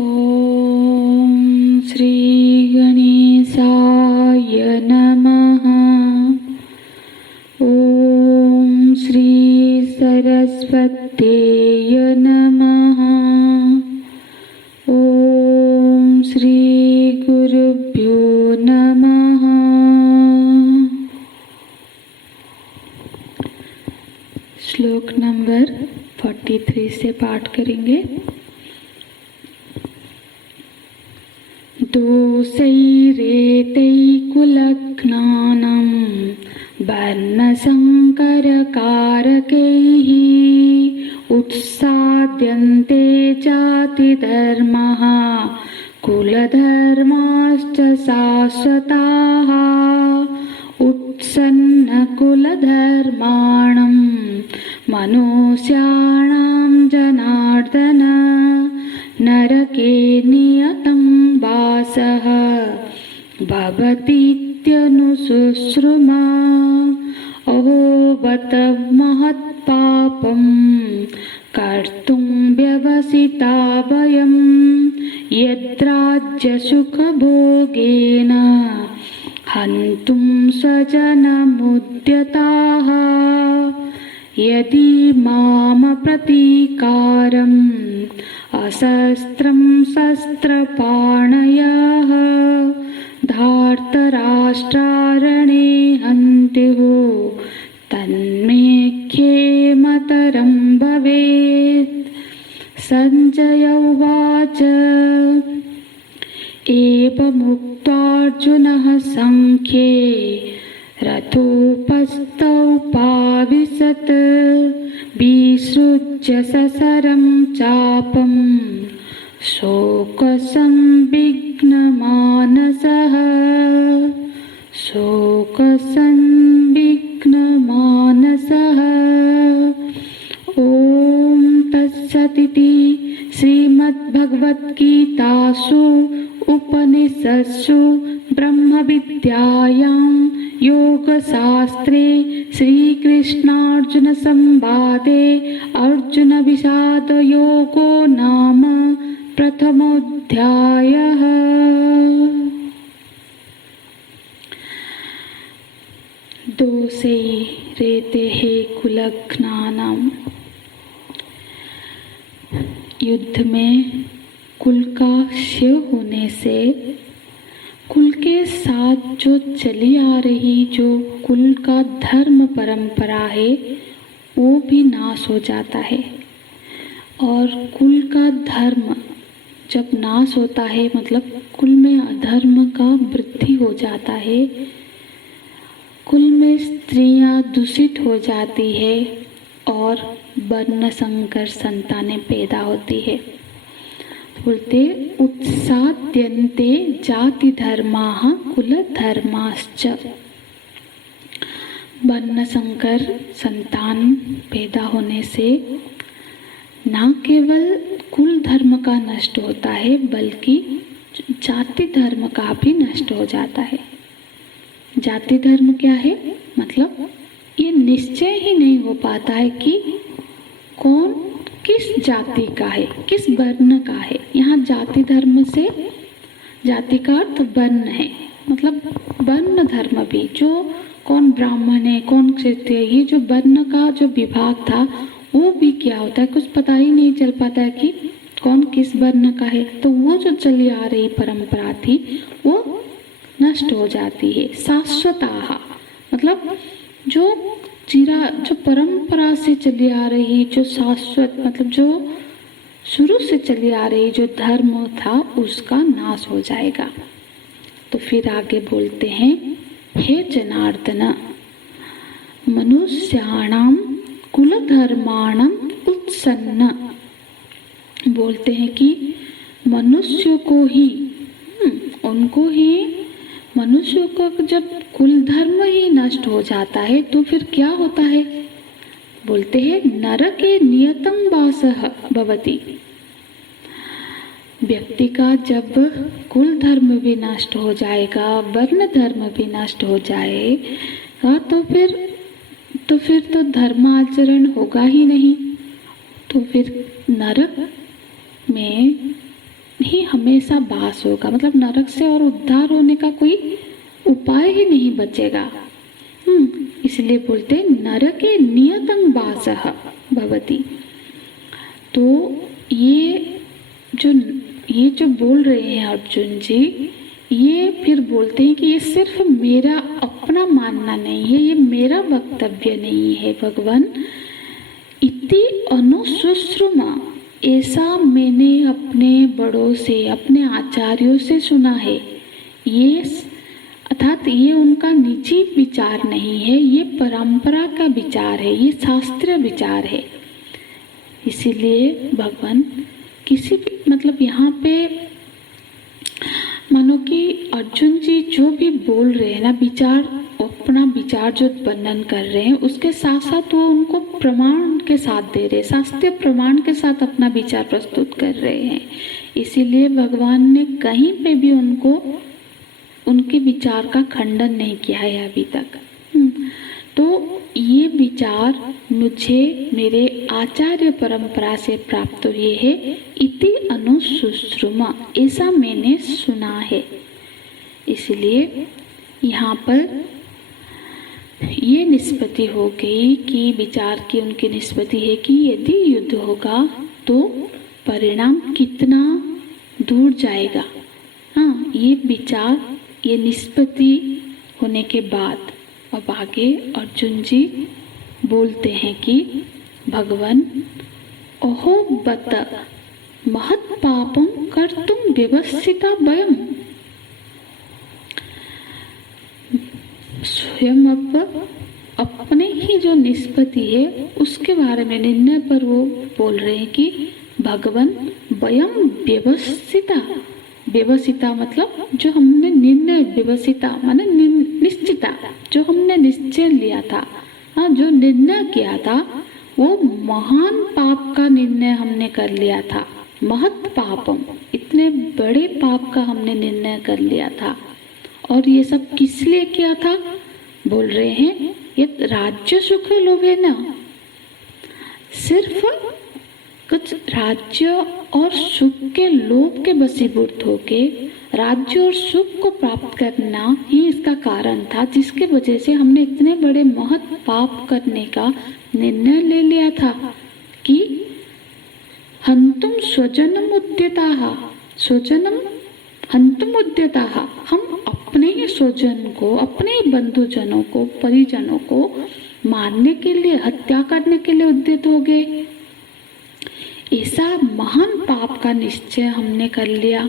ओम श्री गणेशाय नमः। ओम श्री सरस्वत्यै नमः। ओम श्री गुरुभ्यो नमः। श्लोक नंबर 43 से पाठ करेंगे। दोषैरेतैकुलघ्नानं वर्णसंकरकारकैः उत्साद्यन्ते जातिधर्मः कुलधर्माश्च शाश्वताः। उत्सन्नकुलधर्माणं मनुष्याणां जनार्दन नरके नियतं वासः भवतीत्यनुशुश्रुमा। अहो बत महत्पापं कर्तुं व्यवसिता वयं यद्राज्यसुखभोगेन हन्तुं स्वजनमुद्यताः। यदि माम प्रतीकारम् अशस्त्रं शस्त्रपाणयः धार्तराष्ट्रारणे हन्त्युः तन्मे खेमतरं भवेत्। संजय उवाच एवमुक्त्वार्जुनः संख्ये रथोपस्थौपाविशत् विसृज्य ससरं चापं शोकसंविघ्नमानसः। ॐ तत्सदिति श्रीमद्भगवद्गीतासु उपनिषत्सु ब्रह्मविद्यायां योगशास्त्रे श्रीकृष्णार्जुनसंवादे अर्जुनविषादयोगो नाम प्रथमोऽध्यायः। दोषैरेतैः कुलघ्नानां। युद्ध में कुल का क्षय होने से कुल के साथ जो चली आ रही जो कुल का धर्म परंपरा है वो भी नाश हो जाता है। और कुल का धर्म जब नाश होता है मतलब कुल में अधर्म का वृद्धि हो जाता है। कुल में स्त्रियां दूषित हो जाती है और वर्ण संकर संतानें पैदा होती है। बोलते उत्साद्यन्ते जाति धर्माः कुल धर्माश्च। वर्ण संकर संतान पैदा होने से न केवल कुल धर्म का नष्ट होता है बल्कि जाति धर्म का भी नष्ट हो जाता है। जाति धर्म क्या है? मतलब ये निश्चय ही नहीं हो पाता है कि कौन किस जाति का है, किस वर्ण का है। यहाँ जाति धर्म से जाति का अर्थ वर्ण है, मतलब वर्ण धर्म भी जो कौन ब्राह्मण है कौन क्षत्रिय है, ये जो वर्ण का जो विभाग था वो भी क्या होता है कुछ पता ही नहीं चल पाता है कि कौन किस वर्ण का है। तो वो जो चली आ रही परंपरा थी वो नष्ट हो जाती है। शाश्वताः मतलब जो परंपरा से चली आ रही जो शाश्वत मतलब जो शुरू से चली आ रही जो धर्म था उसका नाश हो जाएगा। तो फिर आगे बोलते हैं हे जनार्दन मनुष्याणाम कुल धर्माणाम उत्सन्न। बोलते हैं कि मनुष्य को ही उनको ही मनुष्य का जब कुल धर्म ही नष्ट हो जाता है तो फिर क्या होता है? बोलते हैं नरके नियतं वासः भवति। व्यक्ति का जब कुल धर्म भी नष्ट हो जाएगा वर्ण धर्म भी नष्ट हो जाएगा तो फिर तो धर्माचरण होगा ही नहीं। तो फिर नरक में ही हमेशा बास होगा, मतलब नरक से और उद्धार होने का कोई उपाय ही नहीं बचेगा। इसलिए बोलते नरके नियतं वासः भवति। तो ये जो बोल रहे हैं अर्जुन जी, ये फिर बोलते हैं कि ये सिर्फ मेरा अपना मानना नहीं है, ये मेरा वक्तव्य नहीं है भगवान। इति अनुशुश्रुमा, ऐसा मैंने अपने बड़ों से, अपने आचार्यों से सुना है। ये अर्थात ये उनका निजी विचार नहीं है, ये परंपरा का विचार है, ये शास्त्रीय विचार है। इसीलिए भगवान किसी भी मतलब यहाँ पे मानो कि अर्जुन जी जो भी बोल रहे हैं ना, विचार, अपना विचार जो वर्णन कर रहे हैं, उसके साथ साथ वो उनको प्रमाण के साथ दे रहे, शास्त्रीय प्रमाण के साथ अपना विचार प्रस्तुत कर रहे हैं। इसीलिए भगवान ने कहीं पे भी उनके विचार का खंडन नहीं किया है अभी तक। तो ये विचार मुझे मेरे आचार्य परंपरा से प्राप्त हुए है। इति अनुशुश्रुमा, ऐसा मैंने सुना है। इसलिए यहाँ पर ये निष्पत्ति हो गई कि विचार की उनकी निष्पत्ति है कि यदि युद्ध होगा तो परिणाम कितना दूर जाएगा। हाँ, ये विचार, ये निष्पत्ति होने के बाद अब आगे अर्जुन जी बोलते हैं कि भगवान अहो बत महत् पापं कर्तुं व्यवस्थिता वयम्। स्वयं अब अपने ही जो निष्पत्ति है उसके बारे में, निर्णय पर वो बोल रहे हैं कि भगवान वयम व्यवस्थिता, व्यवस्थिता मतलब जो हमने निर्णय, व्यवस्थिता माने निश्चिता, जो हमने निश्चय लिया था, हाँ, जो निर्णय किया था, वो महान पाप का निर्णय हमने कर लिया था। महत् पापम, इतने बड़े पाप का हमने निर्णय कर लिया था। और ये सब किस लिए किया था? बोल रहे हैं ये राज्य सुख लोभे न, सिर्फ कुछ राज्य और सुख के लोभ के वशीभूत होके राज्य और सुख को प्राप्त करना ही इसका कारण था, जिसके वजह से हमने इतने बड़े महत् पाप करने का निर्णय ले लिया था कि हन्तुम स्वजनम उद्यताः, स्वजनम हन्तुम उद्यताः, हम अपने ही स्वजन को, अपने ही बंधुजनों को, परिजनों को मारने के लिए, हत्या करने के लिए उद्यत हो गए। ऐसा महान पाप का निश्चय हमने कर लिया।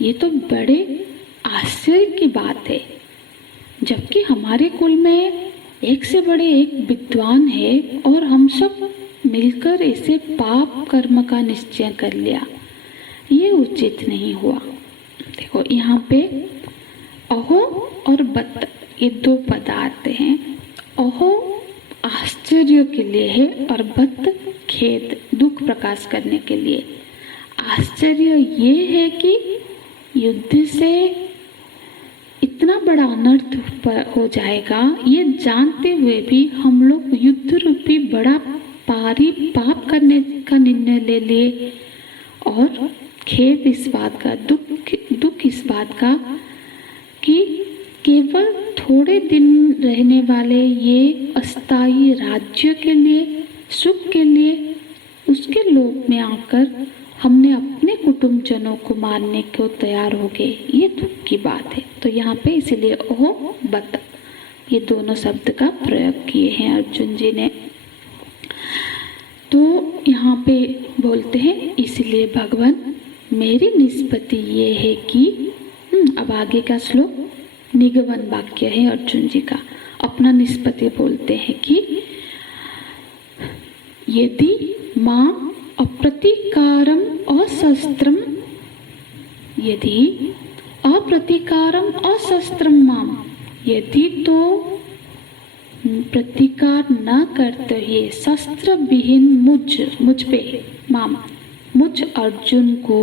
ये तो बड़े आश्चर्य की बात है, जबकि हमारे कुल में एक से बड़े एक विद्वान है और हम सब मिलकर ऐसे पाप कर्म का निश्चय कर लिया। ये उचित नहीं हुआ। देखो यहाँ पे अहो और बत, ये दो पद आते हैं। अहो आश्चर्य के लिए है और बत खेद, दुख प्रकाश करने के लिए। आश्चर्य ये है कि युद्ध से इतना बड़ा अनर्थ हो जाएगा, ये जानते हुए भी हम लोग युद्ध रूपी बड़ा भारी पाप करने का निर्णय ले लिए। और खेद इस बात का, दुख इस बात का कि केवल थोड़े दिन रहने वाले ये अस्थायी राज्य के लिए, सुख के लिए, उसके लोभ में आकर हमने अपने कुटुंब जनों को मारने को तैयार हो गए। ये दुख की बात है। तो यहाँ पे इसलिए ओह बत, ये दोनों शब्द का प्रयोग किए हैं अर्जुन जी ने। तो यहाँ पे बोलते हैं इसलिए भगवान मेरी निष्पत्ति ये है कि अब आगे का श्लोक निगमन वाक्य है अर्जुन जी का। अपना निष्पत्ति बोलते हैं कि यदि मां अप्रतीकारम अशस्त्रम, यदि अप्रतीकारम अशस्त्रम माम, यदि तो प्रतिकार न करते हुए शस्त्र विहीन मुझ पे, माम मुझ अर्जुन को,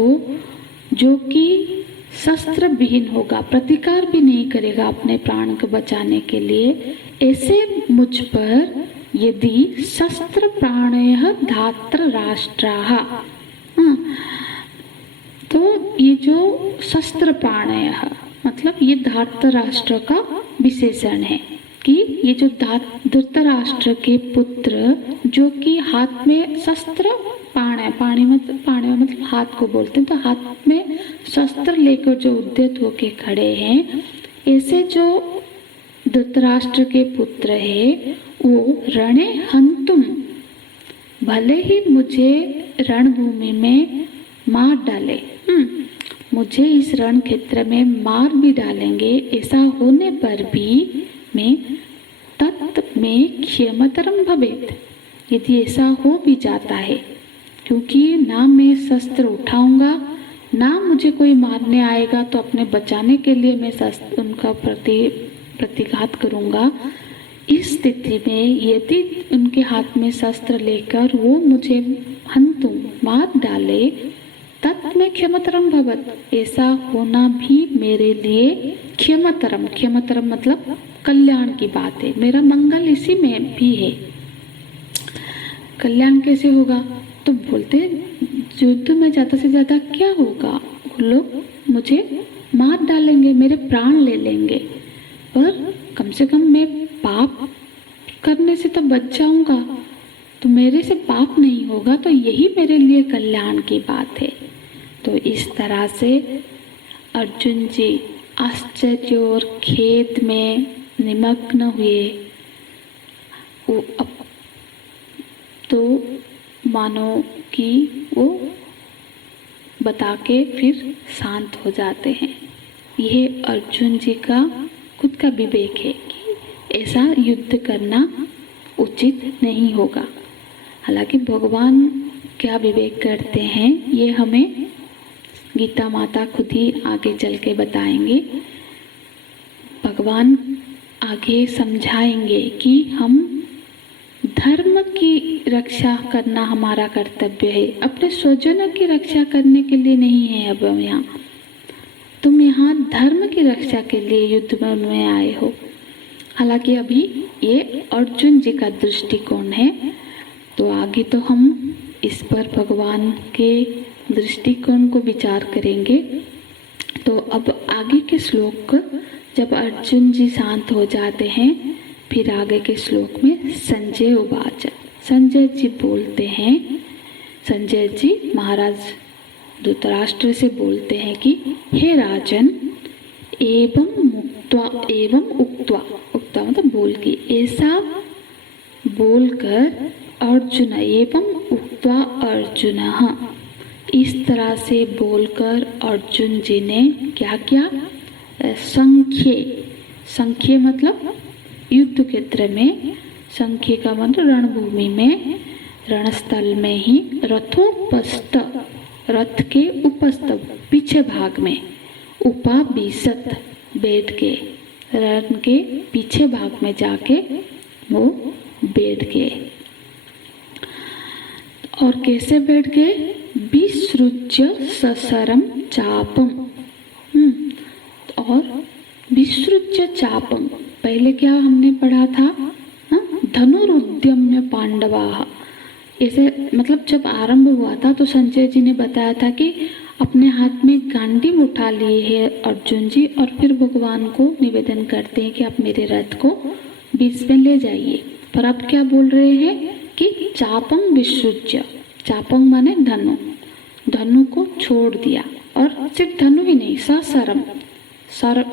जो कि शस्त्र विहीन होगा, प्रतिकार भी नहीं करेगा अपने प्राण को बचाने के लिए, ऐसे मुझ पर यदि शस्त्र प्राणयः धात्र राष्ट्राः, तो ये जो शस्त्र पाणय मतलब ये धृतराष्ट्र का विशेषण है कि ये जो धृतराष्ट्र के पुत्र जो कि हाथ में शस्त्र पाणय मतलब हाथ को बोलते हैं, तो हाथ में शस्त्र लेकर जो उद्यत होके खड़े हैं, ऐसे जो धृतराष्ट्र के पुत्र है वो रणे हंतुम, भले ही मुझे रणभूमि में मार डाले, मुझे इस रण क्षेत्र में मार भी डालेंगे, ऐसा होने पर भी मैं तत् में क्षमतरम भवेत्, यदि ऐसा हो भी जाता है, क्योंकि ना मैं शस्त्र उठाऊंगा ना मुझे कोई मारने आएगा, तो अपने बचाने के लिए मैं उनका प्रतिघात करूंगा। इस स्थिति में यदि उनके हाथ में शस्त्र लेकर वो मुझे हंतु मार डाले, तत् में क्षमतरम भवत, ऐसा होना भी मेरे लिए क्षमतरम मतलब कल्याण की बात है, मेरा मंगल इसी में भी है। कल्याण कैसे होगा? तो बोलते युद्ध में ज्यादा से ज्यादा क्या होगा, वो लोग मुझे मार डालेंगे, मेरे प्राण ले लेंगे, पर कम से कम मैं पाप करने से तो बच जाऊंगा, तो मेरे से पाप नहीं होगा, तो यही मेरे लिए कल्याण की बात है। तो इस तरह से अर्जुन जी आश्चर्य और खेद में निमग्न हुए। वो अब तो मानो कि वो बता के फिर शांत हो जाते हैं। यह अर्जुन जी का खुद का विवेक है कि ऐसा युद्ध करना उचित नहीं होगा। हालांकि भगवान क्या विवेक करते हैं ये हमें गीता माता खुद ही आगे चल के बताएंगे। भगवान आगे समझाएंगे कि हम धर्म की रक्षा करना हमारा कर्तव्य है, अपने स्वजनों की रक्षा करने के लिए नहीं है। अब हम यहाँ तुम यहाँ धर्म की रक्षा के लिए युद्ध में आए हो। हालांकि अभी ये अर्जुन जी का दृष्टिकोण है, तो आगे तो हम इस पर भगवान के दृष्टिकोण को विचार करेंगे। तो अब आगे के श्लोक जब अर्जुन जी शांत हो जाते हैं, फिर आगे के श्लोक में संजय उवाच, संजय जी बोलते हैं, संजय जी महाराज धृतराष्ट्र से बोलते हैं कि हे राजन, एवं उक्त्वा मतलब बोल के, ऐसा बोलकर अर्जुन एवं उक्त्वा अर्जुन, इस तरह से बोलकर अर्जुन जी ने क्या किया, संख्य मतलब युद्ध क्षेत्र में, संख्य का मतलब रणभूमि में, रणस्थल में ही रथोपस्थ, रथ के उपस्थ पीछे भाग में, उपाविशत बैठ के, रण के पीछे भाग में जाके वो बैठ गए। और कैसे बैठ गए, विसृज्य ससरम चापम, और विसृज्य चापम, पहले क्या हमने पढ़ा था, धनुरुद्यम्य पांडवा, ऐसे मतलब जब आरंभ हुआ था तो संजय जी ने बताया था कि अपने हाथ में गांडीव उठा लिए है अर्जुन जी, और फिर भगवान को निवेदन करते हैं कि आप मेरे रथ को बीच में ले जाइए। पर अब क्या बोल रहे हैं कि चापम विसृज्य, चापम माने धनु, धनु को छोड़ दिया, और सिर्फ धनु ही नहीं, ससरम, सर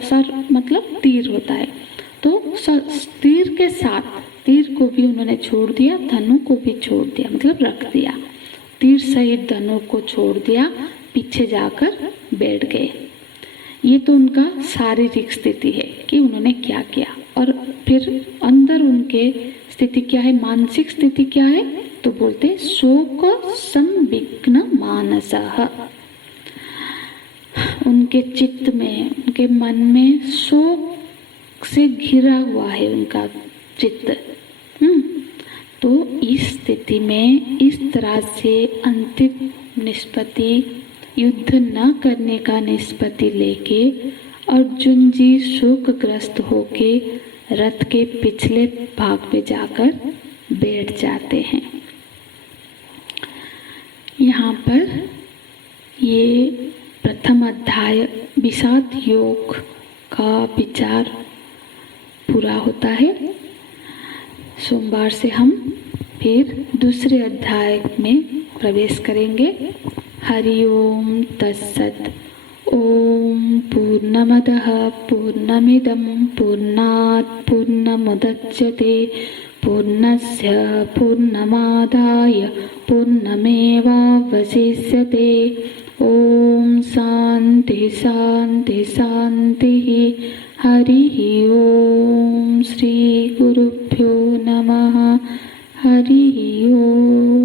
मतलब तीर होता है, तो तीर के साथ, तीर को भी उन्होंने छोड़ दिया, धनु को भी छोड़ दिया, मतलब रख दिया, तीर सहित धनु को छोड़ दिया, पीछे जाकर बैठ गए। ये तो उनका शारीरिक स्थिति है कि उन्होंने क्या किया, और फिर अंदर उनके स्थिति क्या है, मानसिक स्थिति क्या है, तो बोलते शोक संविघ्न मानसः, उनके चित्त में, उनके मन में शोक से घिरा हुआ है उनका चित्त। तो इस स्थिति में इस तरह से अंतिम निष्पत्ति, युद्ध न करने का निष्पत्ति लेके अर्जुन जी शोकग्रस्त होके रथ के पिछले भाग पे जाकर बैठ जाते हैं। यहाँ पर ये प्रथम अध्याय विषाद योग का विचार पूरा होता है। सोमवार से हम फिर दूसरे अध्याय में प्रवेश करेंगे। हरि ओम तत्सत। ओम पूर्णमदः पूर्णमिदं पूर्णात् पूर्णमुदच्यते पूर्णस्य पूर्णमादाय पूर्णमेवावशिष्यते। ओम शांति शांति शांति। हरिः ओम। श्री गुरुभ्यो नमः। हरिः ओम।